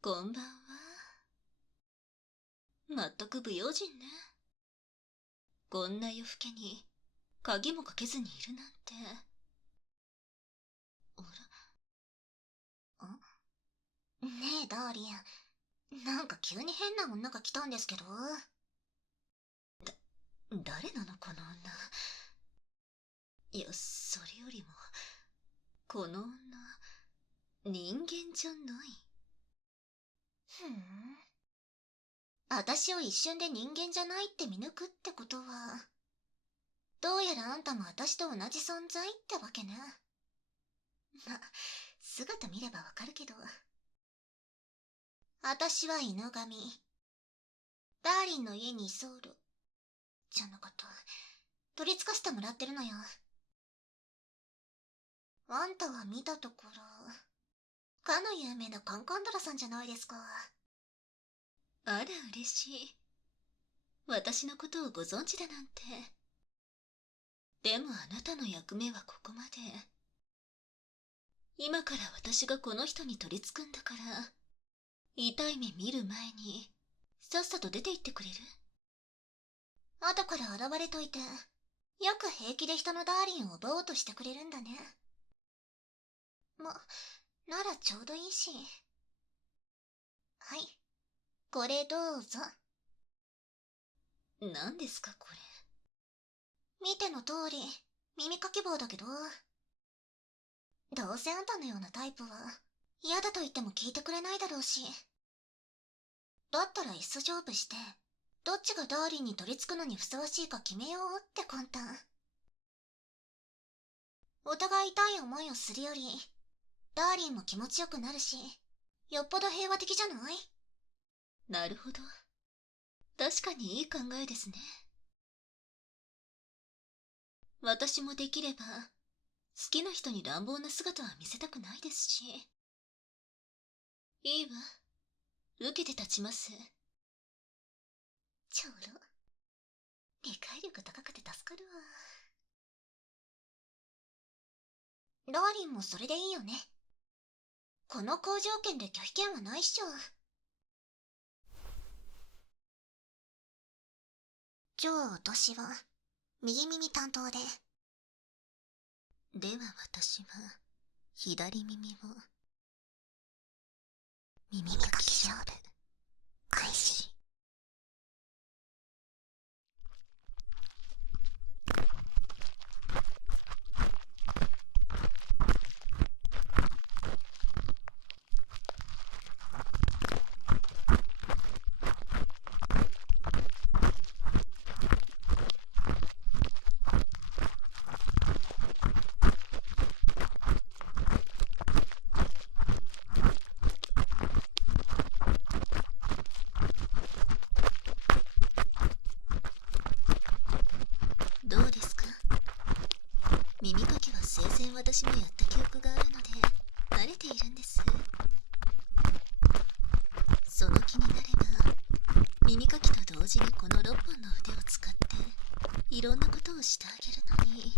こんばんは。まったく不用心ね。こんな夜更けに鍵もかけずにいるなんて。あれ？ねえ、ダーリン。なんか急に変な女が来たんですけど。誰なのこの女。いや、それよりも、この女、人間じゃない。私を一瞬で人間じゃないって見抜くってことは、どうやらあんたも私と同じ存在ってわけね。ま、姿見ればわかるけど。私は犬神。ダーリンの家に居候。じゃなかった。取り付かせてもらってるのよ。あんたは見たところ、かの有名なカンカンドラさんじゃないですか。あら、嬉しい。私のことをご存知だなんて。でもあなたの役目はここまで。今から私がこの人に取り付くんだから、痛い目見る前に、さっさと出て行ってくれる？後から現れといて、よく平気で人のダーリンを奪おうとしてくれるんだね。ならちょうどいいし。はい。これどうぞ。何ですかこれ。見ての通り、耳かき棒だけど。どうせあんたのようなタイプは、嫌だと言っても聞いてくれないだろうし。だったらいっそ勝負して、どっちがダーリンに取り付くのにふさわしいか決めようって魂胆。お互い痛い思いをするより、ダーリンも気持ちよくなるし、よっぽど平和的じゃない？なるほど。確かにいい考えですね。私もできれば、好きな人に乱暴な姿は見せたくないですし。いいわ。受けて立ちます。ちょろ。理解力高くて助かるわ。ダーリンもそれでいいよね。この好条件で拒否権はないっしょ。じゃあ私は、右耳担当で。では私は、左耳を。耳かき勝負、開始。どうですか？耳かきは生前私もやった記憶があるので、慣れているんです。その気になれば、耳かきと同時にこの6本の腕を使って、いろんなことをしてあげるのに、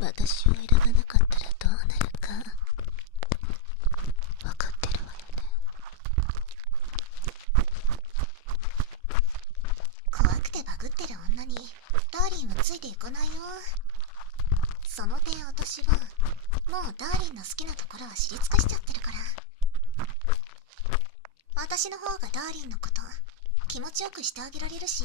私を選ばなかったらどうなるか、わかってるわよね。怖くてバグってる女にダーリンはついていかないよ。その点私はもうダーリンの好きなところは知り尽くしちゃってるから。私の方がダーリンのこと気持ちよくしてあげられるし。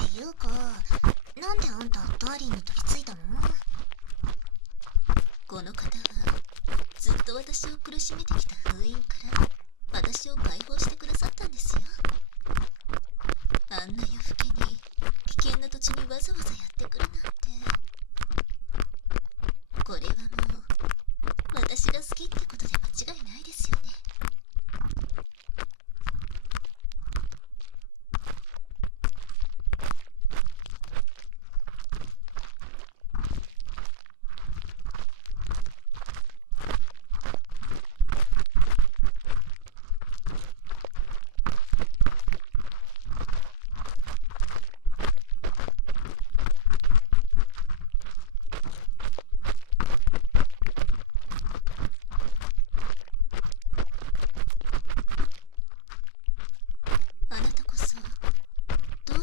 っていうか、なんであんたダーリンに取り付いたの？この方はずっと私を苦しめてきた封印から私を解放してくださったんですよ。あんな夜更けに危険な土地にわざわざやってくるなんて。これはもう私が好きってことで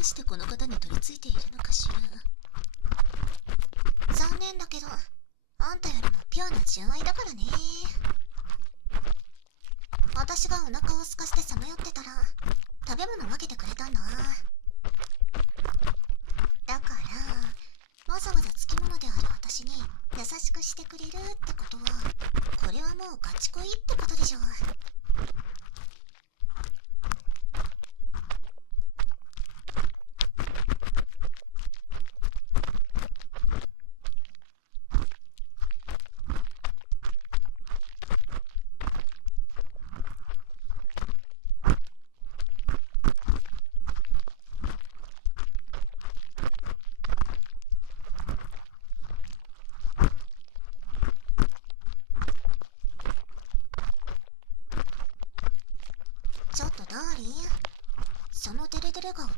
してこの方に取り付いているのかしら。残念だけど、あんたよりもピュアな純愛だからね。私がお腹を空かしてさまよってたら、食べ物分けてくれたんだ。だから、わざわざつきものである私に優しくしてくれるってことは、これはもうガチ恋ってことでしょ。ちょっとダーリン、そのデレデレ顔って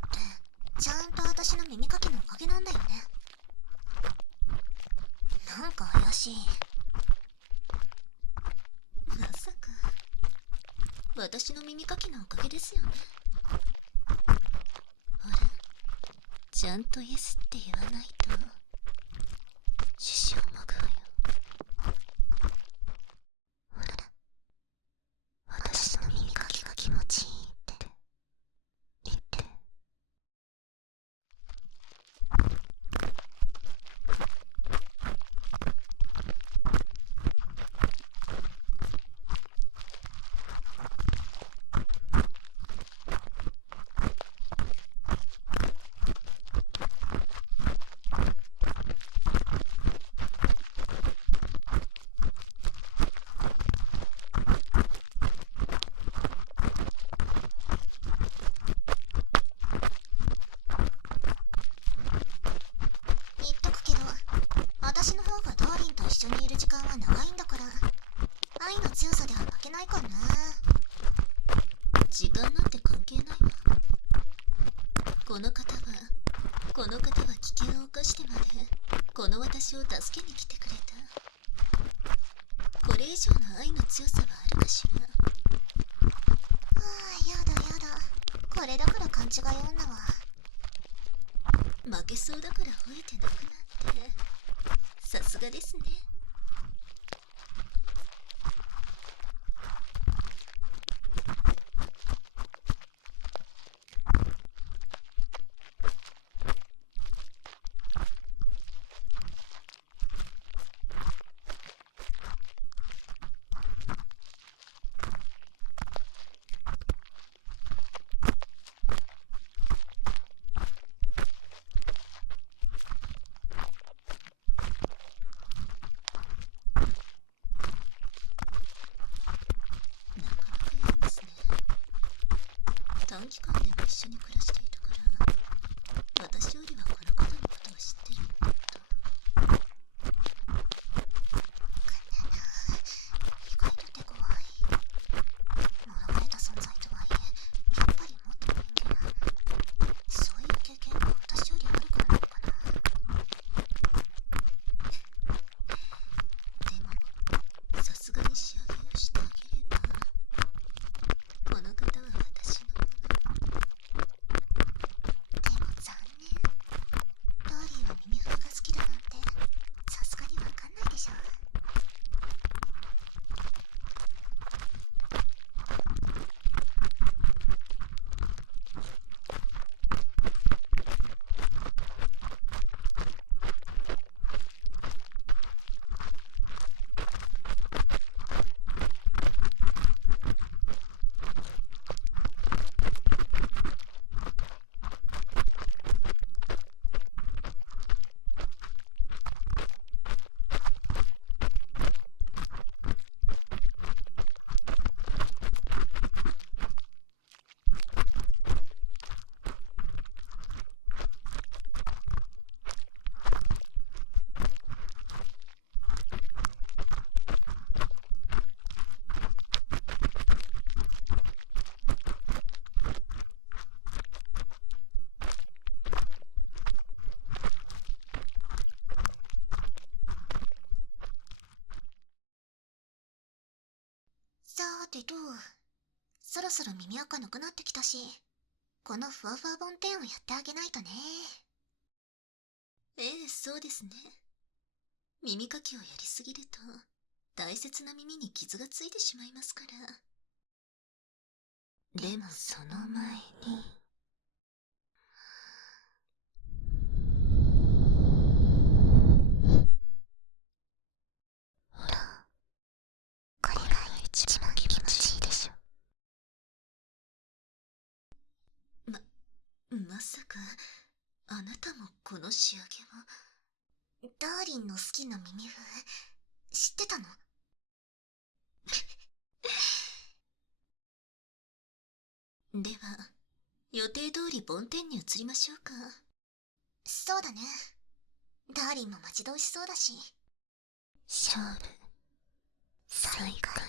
ちゃんと私の耳かきのおかげなんだよね。なんか怪しい。まさか私の耳かきのおかげですよね。ほら、ちゃんとイエスって言わないと獅子をまくわよ。ほら、私の耳かきが気持ちいいって言って。言っとくけど、私の方がダーリンと一緒にいる時間は長いんだから、愛の強さでは負けないからな。時間なんて関係ないわ。この方は危険を冒してまでこの私を助けに来てくれた。これ以上の愛の強さはあるかしら。やだやだ、これだから勘違い女は。負けそうだから吠えて泣くなんて、さすがですね。なかなかやりますね。短期間でも一緒に暮らしていたから、私よりはこの方のことを知ってるってこと。意外と手強い。呪われた存在とはいえ、やっぱりもっと人間。そういう経験が私よりあるからなのかな。でも、さすがに仕上げをしてあげれば、この方は私のもの。でも残念。ローリーは耳フーが好きだなんて、さすがにわかんないでしょ。さーてと、そろそろ耳垢なくなってきたし、このふわふわ梵天をやってあげないとね。ええ、そうですね。耳かきをやりすぎると大切な耳に傷がついてしまいますから。でもその前に、ほら、これが一番気持ちいいでしょ。まさかあなたもこの仕上げを。ダーリンの好きな耳風知ってたの？では予定通り梵天に移りましょうか。そうだね。ダーリンも待ち遠しそうだし。勝負再開。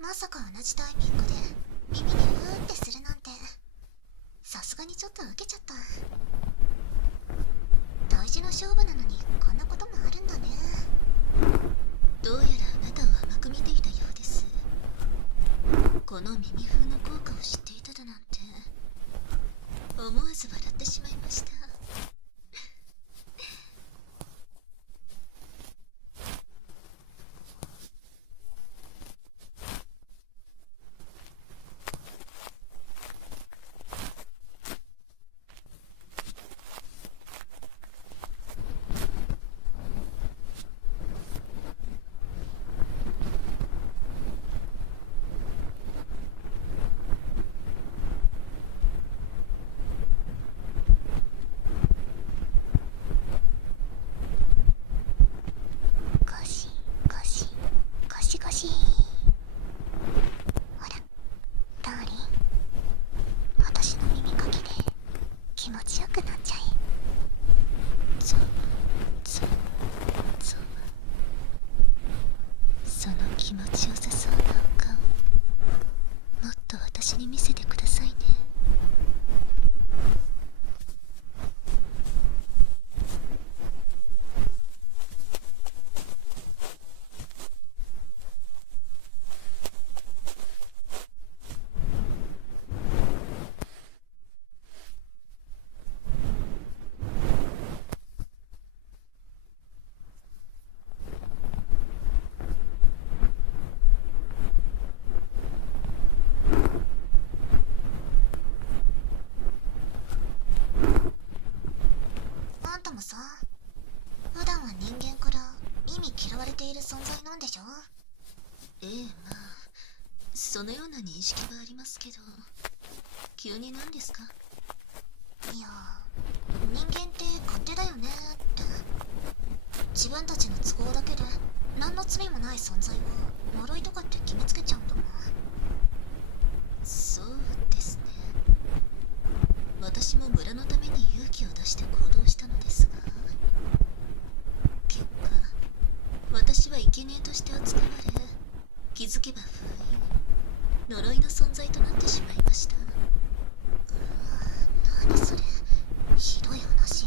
まさか同じタイミングで耳にふーってするなんて、さすがにちょっと受けちゃった。大事な勝負なのにこんなこともあるんだね。どうやらあなたを甘く見ていたようです。この耳風の効果を知っていただなんて、思わず笑ってしまいました。ゴシゴシゴシゴシ。ほらダーリン、私の耳かきで気持ちよくなっちゃい。ゾムゾムゾム。その気持ちよさそうなお顔、もっと私に見せてくださいね。あんたもさ、普段は人間から意味嫌われている存在なんでしょ？ええ、まあそのような認識はありますけど、急に何ですか？いや、人間って勝手だよねって。自分たちの都合だけで何の罪もない存在を呪いとかって決めつけちゃうんだもん。そうですね。私も村のために勇気を出して行動したのですが、結果私は生贄として扱われ、気づけば封印、呪いの存在となってしまいました。何それ、ひどい話。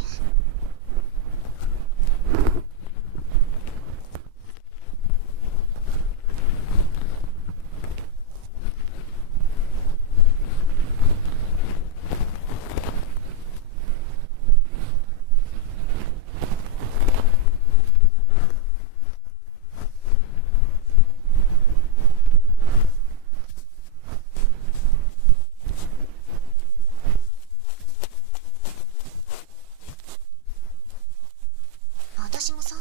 私もさ、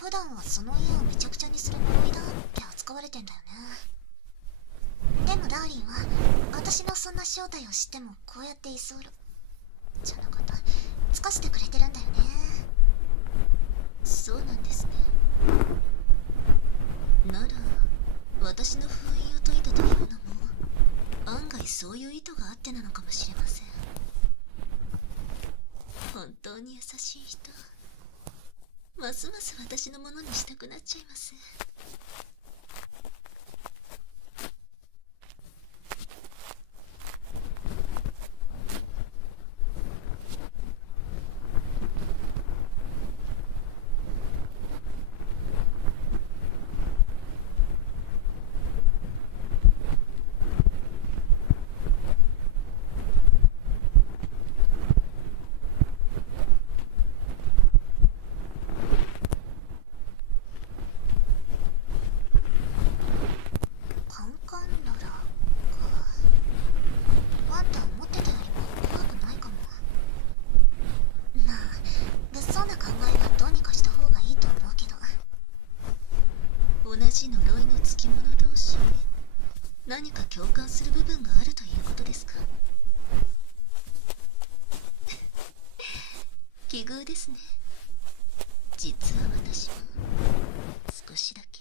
普段はその家をめちゃくちゃにする呪いだって扱われてんだよね。でもダーリンは私のそんな正体を知ってもこうやって居座るじゃなかった、尽かしてくれてるんだよね。そうなんですね。なら私の封印を解いたというのも案外そういう意図があってなのかもしれません。本当に優しい人、ますます私のものにしたくなっちゃいます。カンカンドラか。あんた思ってたよりも怖くないかも。まあ物騒な考えはどうにかした方がいいと思うけど。同じ呪いのつきもの同士、何か共感する部分があるということですか。奇遇ですね。実は私も少しだけ。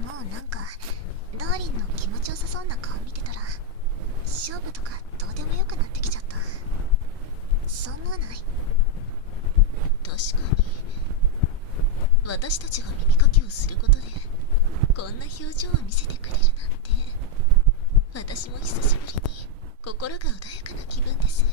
もうなんかダーリンの気持ちよさそうな顔見てたら勝負とかどうでもよくなってきちゃった。そう思わない？確かに私たちが耳かきをすることでこんな表情を見せてくれるなんて、私も久しぶりに心が穏やかな気分です。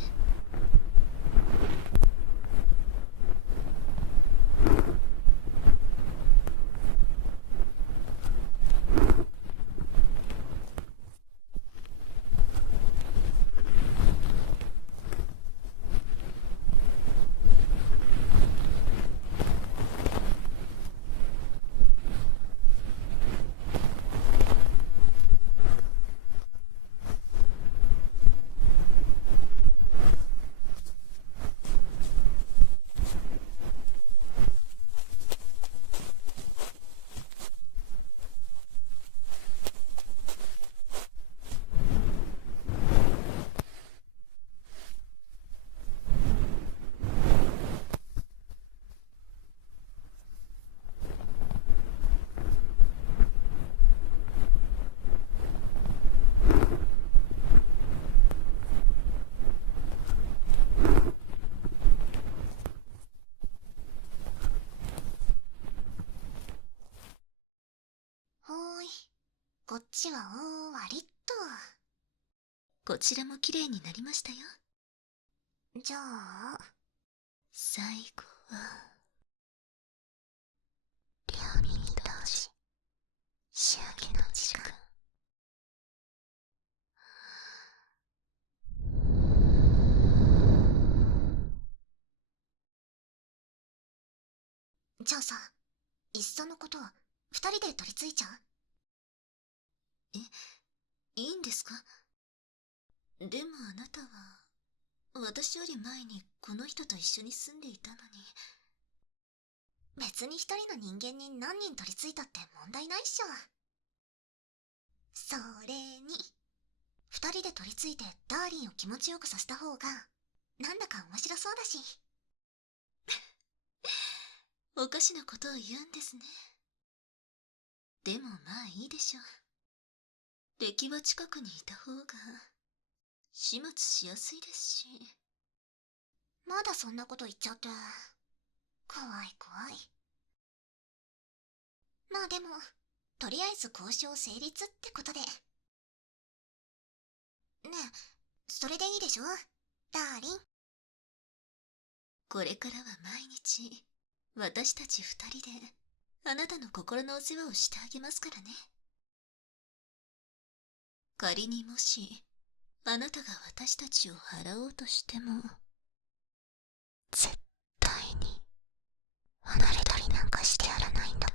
ほーい、こっちは終わりっと。こちらも綺麗になりましたよ。じゃあ最後は両耳同時仕上げの時間。じゃあさ、いっそのこと二人で取り付いちゃう？え、いいんですか？でもあなたは私より前にこの人と一緒に住んでいたのに。別に一人の人間に何人取り付いたって問題ないっしょ。それに二人で取り付いてダーリンを気持ちよくさせた方がなんだか面白そうだし。おかしなことを言うんですね。でもまあいいでしょう。敵は近くにいた方が始末しやすいですし。まだそんなこと言っちゃって怖い怖い。まあでもとりあえず交渉成立ってことで。ねえ、それでいいでしょダーリン。これからは毎日私たち二人であなたの心のお世話をしてあげますからね。仮にもしあなたが私たちを払おうとしても絶対に離れたりなんかしてやらないんだ。